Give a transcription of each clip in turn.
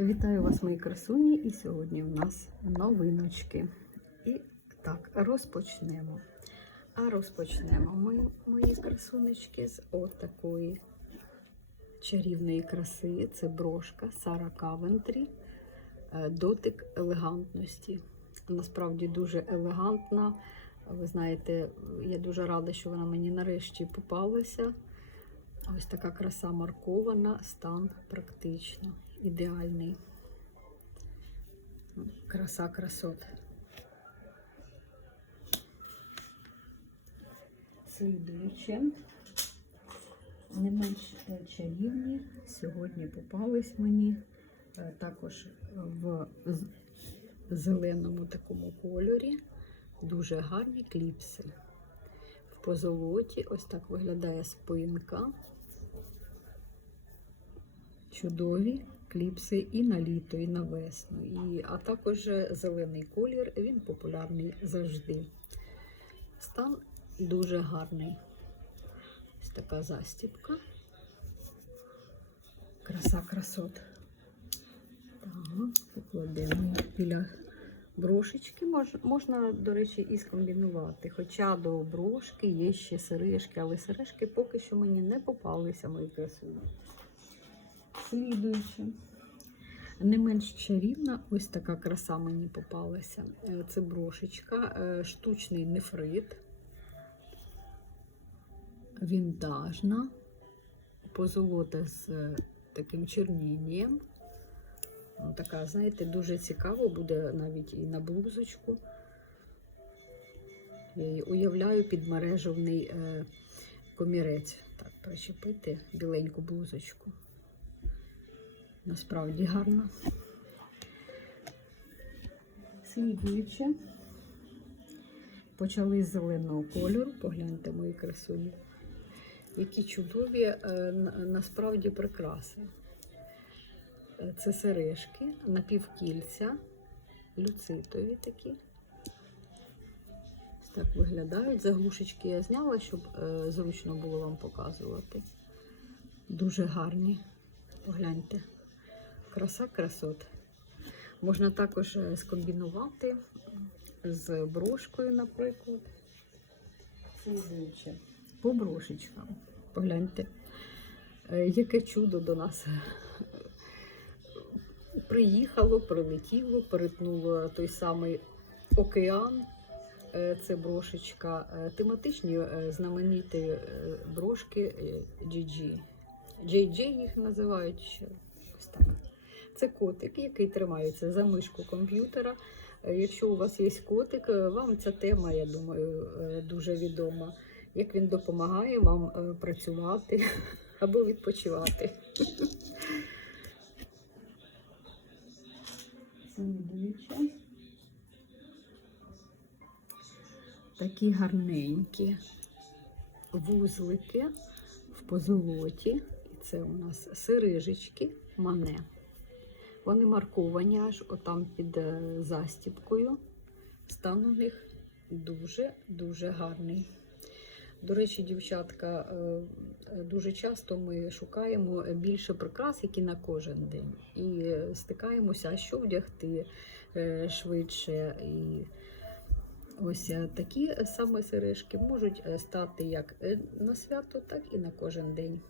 Вітаю вас, мої красуні, і сьогодні в нас новиночки. І так, розпочнемо. А розпочнемо ми, мої красунечки, з отакої чарівної краси. Це брошка Сара Кавентрі. Е, Дотик елегантності. Насправді дуже елегантна. Ви знаєте, я дуже рада, що вона мені нарешті попалася. Ось така краса маркована, стан практично ідеальний. Краса красот. Слідуюче, не менш е, чарівні, сьогодні попались мені е, також в зеленому такому кольорі. Дуже гарні кліпси. В позолоті ось так виглядає спинка. Чудові кліпси і на літо, і на весну. І, а також зелений колір, він популярний завжди. Стан дуже гарний. Ось така застібка. Краса красот. Так, покладемо біля брошечки. Мож, можна, до речі, і скомбінувати. Хоча до брошки є ще сережки, але сережки поки що мені не попалися, мої красуні. Слідуючи. Не менш чарівна, ось така краса мені попалася. Е, Це брошечка, е, штучний нефрит, вінтажна, позолота з е, таким чернінням. Така, знаєте, дуже цікаво буде навіть і на блузочку. Я уявляю під мережевний е, комірець. Так, причепити біленьку блузочку. Насправді гарно. Слідуюче. Почали з зеленого кольору. Погляньте мої красуні. Які чудові е, насправді прикраси. Е, Це сережки, напівкільця, люцитові такі. Так виглядають. Заглушечки я зняла, щоб е, зручно було вам показувати. Дуже гарні. Погляньте. Краса красот. Можна також е, скомбінувати з брошкою, наприклад. Слідуюче. По брошечкам. Погляньте, е, яке чудо до нас е, приїхало, прилетіло, перетнуло той самий океан. Це брошечка. Тематичні знамениті брошки GG. JJ їх називають ще. Ось так. Це котик, який тримається за мишку комп'ютера. Е, Якщо у вас є котик, е, вам ця тема, я думаю, е, дуже відома. Як він допомагає вам працювати або відпочивати. Такі гарненькі вузлики в позолоті. І це у нас сирижечки мане. Вони марковані аж отам під е, застіпкою. Стан у них дуже-дуже гарний. До речі, дівчатка, е, е, дуже часто ми шукаємо більше прикрас, які на кожен день. І стикаємося, що вдягти швидше. І ось такі саме сережки можуть стати як на свято, так і на кожен день.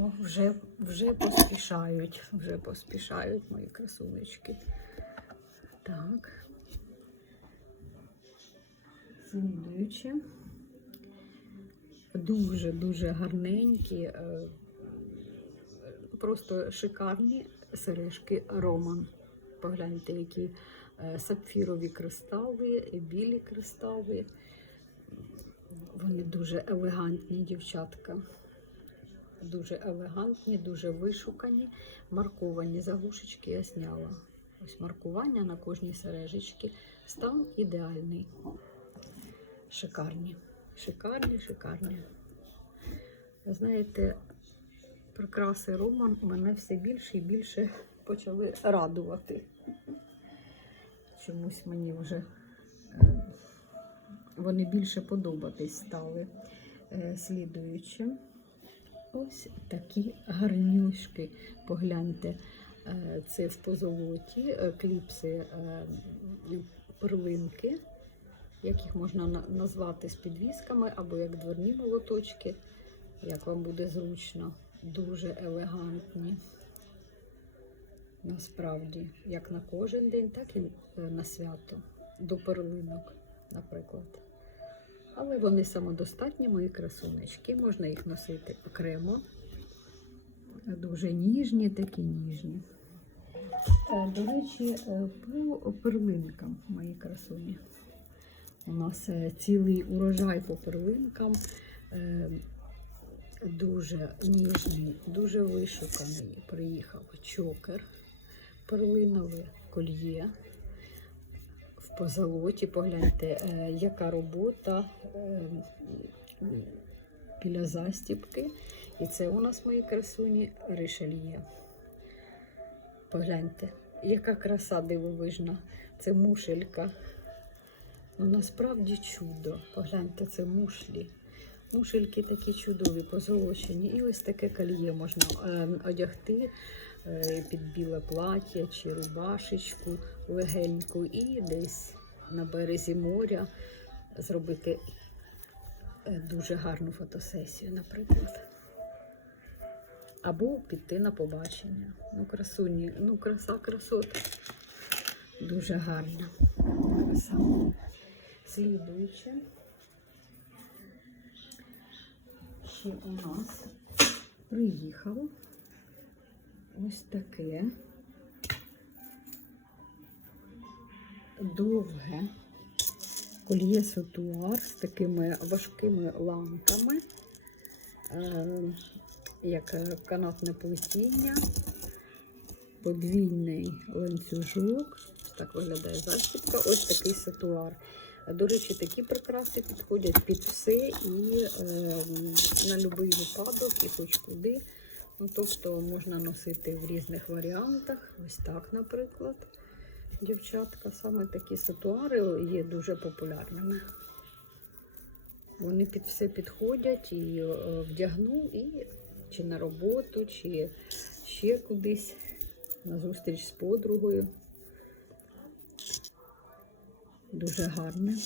О, вже, вже поспішають, вже поспішають мої красунечки. Так. Слідуючи. Дуже-дуже гарненькі, е, просто шикарні сережки Роман. Погляньте, які е, сапфірові кристали, білі кристали. Вони дуже елегантні, дівчатка. Дуже елегантні, дуже вишукані, марковані заглушечки я зняла. Ось маркування на кожній сережечці. Стан ідеальний. Шикарні. Шикарні, шикарні. Знаєте, прикраси Роман мене все більше і більше почали радувати. Чомусь мені вже е, вони більше подобатись стали. Е, Слідуючи. Ось такі гарнюшки. Погляньте, е, це в позолоті, е, кліпси, е, перлинки, як їх можна назвати з підвісками або як дверні молоточки, як вам буде зручно. Дуже елегантні. Насправді, як на кожен день, так і на свято, до перлинок, наприклад. Але вони самодостатні, мої красунечки. Можна їх носити окремо. Дуже ніжні, такі ніжні. Е, До речі, е, по перлинкам, мої красуні. У нас е, цілий урожай по перлинкам. Дуже ніжний, дуже вишуканий. Приїхав чокер, перлинове кольє в позолоті. Погляньте, е, яка робота е, біля застіпки. І це у нас мої красуні ришельє. Погляньте, яка краса дивовижна. Це мушелька. Ну, насправді чудо. Погляньте, це мушлі. Мушельки такі чудові, позолочені. І ось таке кольє можна е, одягти під біле плаття чи рубашечку легеньку і десь на березі моря зробити е, дуже гарну фотосесію, наприклад. Або піти на побачення. Ну, красуні, ну, краса, красота. Дуже гарна краса. Слідуюче. Ще у нас приїхало ось таке довге кольє сутуар з такими важкими ламками, е, як канатне плетіння, подвійний ланцюжок. Так виглядає застібка. Ось такий сатуар. До речі, такі прикраси підходять під все і е, на будь-який випадок, і хоч куди. Тобто можна носити в різних варіантах. Ось так, наприклад. Дівчатка, саме такі сатуари є дуже популярними. Вони під все підходять і е, вдягну, і чи на роботу, чи ще кудись на зустріч з подругою. Дуже гарне.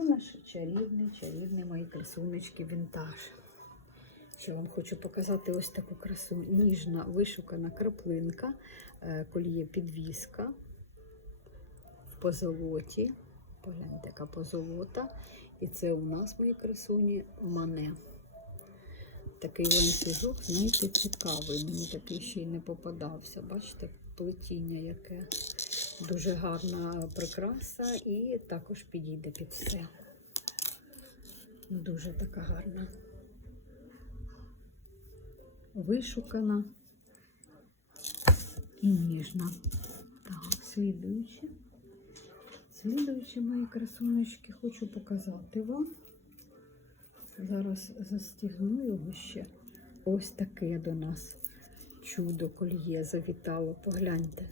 Це наш чарівний, чарівний мої красунечки вінтаж. Ще вам хочу показати ось таку красу. Ніжна вишукана краплинка, е, кольє підвіска в позолоті. Погляньте, яка позолота. І це у нас, мої красуні, мане. Такий ланцюжок, знаєте, цікавий. Мені такий ще й не попадався. Бачите, плетіння яке. Дуже гарна прикраса і також підійде під все. Дуже така гарна. Вишукана і ніжна. Так, слідуючи. Слідуючи мої красуночки, хочу показати вам. Зараз застігну його ще. Ось таке до нас чудо кольє завітало. Погляньте.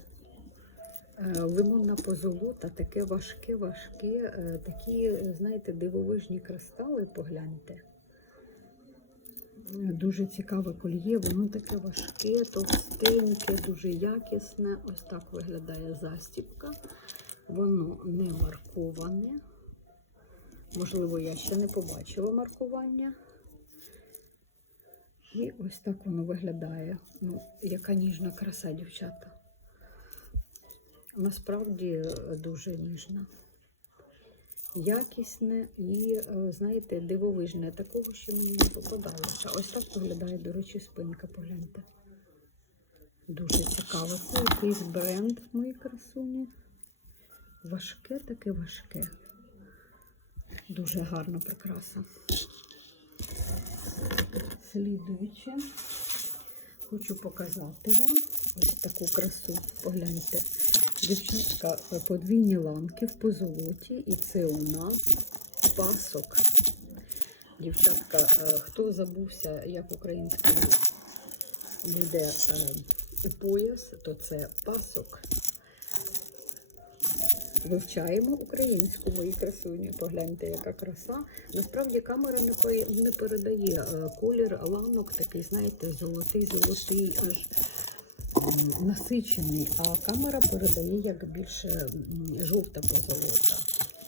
Е, Лимонна позолота, таке важке, важке, е, такі, знаєте, дивовижні кристали, погляньте. Е, Дуже цікаве кольє, воно таке важке, товстеньке, дуже якісне. Ось так виглядає застібка. Воно не марковане. Можливо, я ще не побачила маркування. І ось так воно виглядає. Ну, яка ніжна краса, дівчата. Насправді е, дуже ніжна. Якісне і, е, знаєте, дивовижне. Такого ще мені не попадалося. Ось так виглядає, до речі, спинка, погляньте. Дуже цікаво. Це якийсь бренд, мої красуні. Важке таке важке. Дуже гарна прикраса. Слідуюче. Хочу показати вам ось таку красу. Погляньте. Дівчатка, е, подвійні ланки в позолоті, і це у нас пасок. Дівчатка, е, хто забувся, як українською буде е, пояс, то це пасок. Вивчаємо українську, мої красуні. Погляньте, яка краса. Насправді камера не, не передає колір ланок, такий, знаєте, золотий, золотий, аж насичений. А камера передає як більше жовта позолота.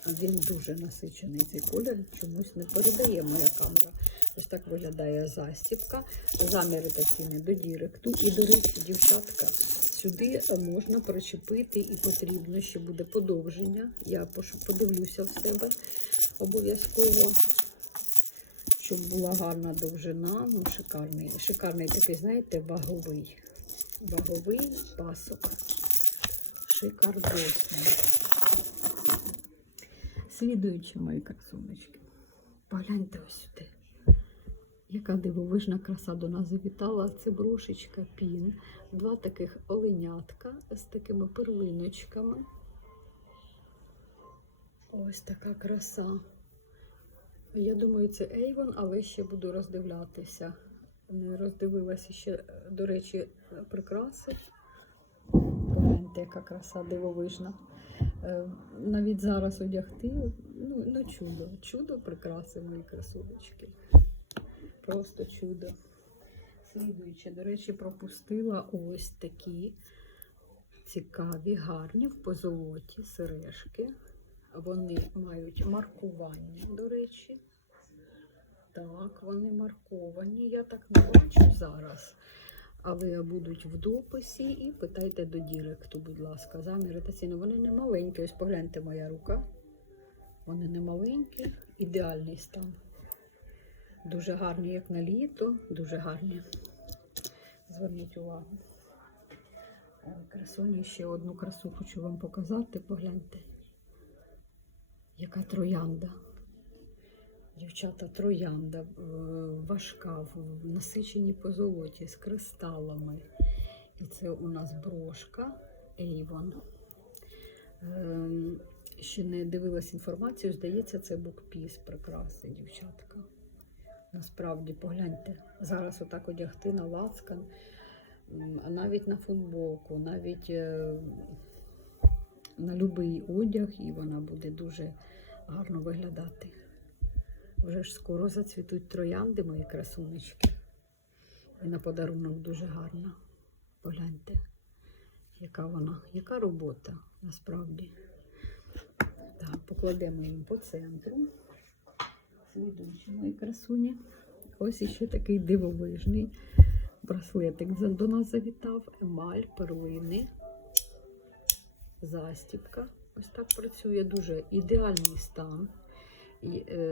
Він дуже насичений цей колір, чомусь не передає моя камера. Ось так виглядає застібка. Заміри та ціни до Діректу. І, до речі, дівчатка, сюди можна причепити і потрібно, ще буде подовження. Я подивлюся в себе обов'язково, щоб була гарна довжина. Ну, шикарний, шикарний такий, знаєте, ваговий. Ваговий пасок. Шикардосний. Слідуючі мої красунечки. Погляньте ось сюди. Яка дивовижна краса до нас завітала. Це брошечка пін. Два таких оленятка з такими перлиночками. Ось така краса. Я думаю, це Avon, але ще буду роздивлятися. Роздивилася ще, до речі, прикраси. Погляньте, яка краса дивовижна. Е, Навіть зараз одягти, ну, ну чудо, чудо прикраси, мої красунечки. Просто чудо. Слідуюче, до речі, пропустила ось такі цікаві, гарні в позолоті сережки. Вони мають маркування, до речі. Так, вони марковані. Я так не бачу зараз. Але будуть в дописі і питайте до Діректу, будь ласка, заміри та. Вони не маленькі. Ось погляньте моя рука. Вони не маленькі, ідеальний стан. Дуже гарні, як на літо, дуже гарні. Зверніть увагу. Красуні, ще одну красу хочу вам показати. Погляньте. Яка троянда. Дівчата, троянда е, важка, в насиченій позолоті з кристалами. І це у нас брошка Avon. Ем, Ще не дивилась інформацію, здається, це букпіс прикраси, дівчатка. Насправді, погляньте, зараз отак одягти на лацкан, а навіть на футболку, навіть е, на будь-який одяг, і вона буде дуже гарно виглядати. Вже ж скоро зацвітуть троянди, мої красунечки. І на подарунок дуже гарна. Погляньте, яка вона, яка робота насправді. Так, покладемо їм по центру. Слідуючі мої красуні. Ось іще такий дивовижний браслетик до нас завітав. Емаль, перлини, застібка. Ось так працює дуже ідеальний стан. І, е,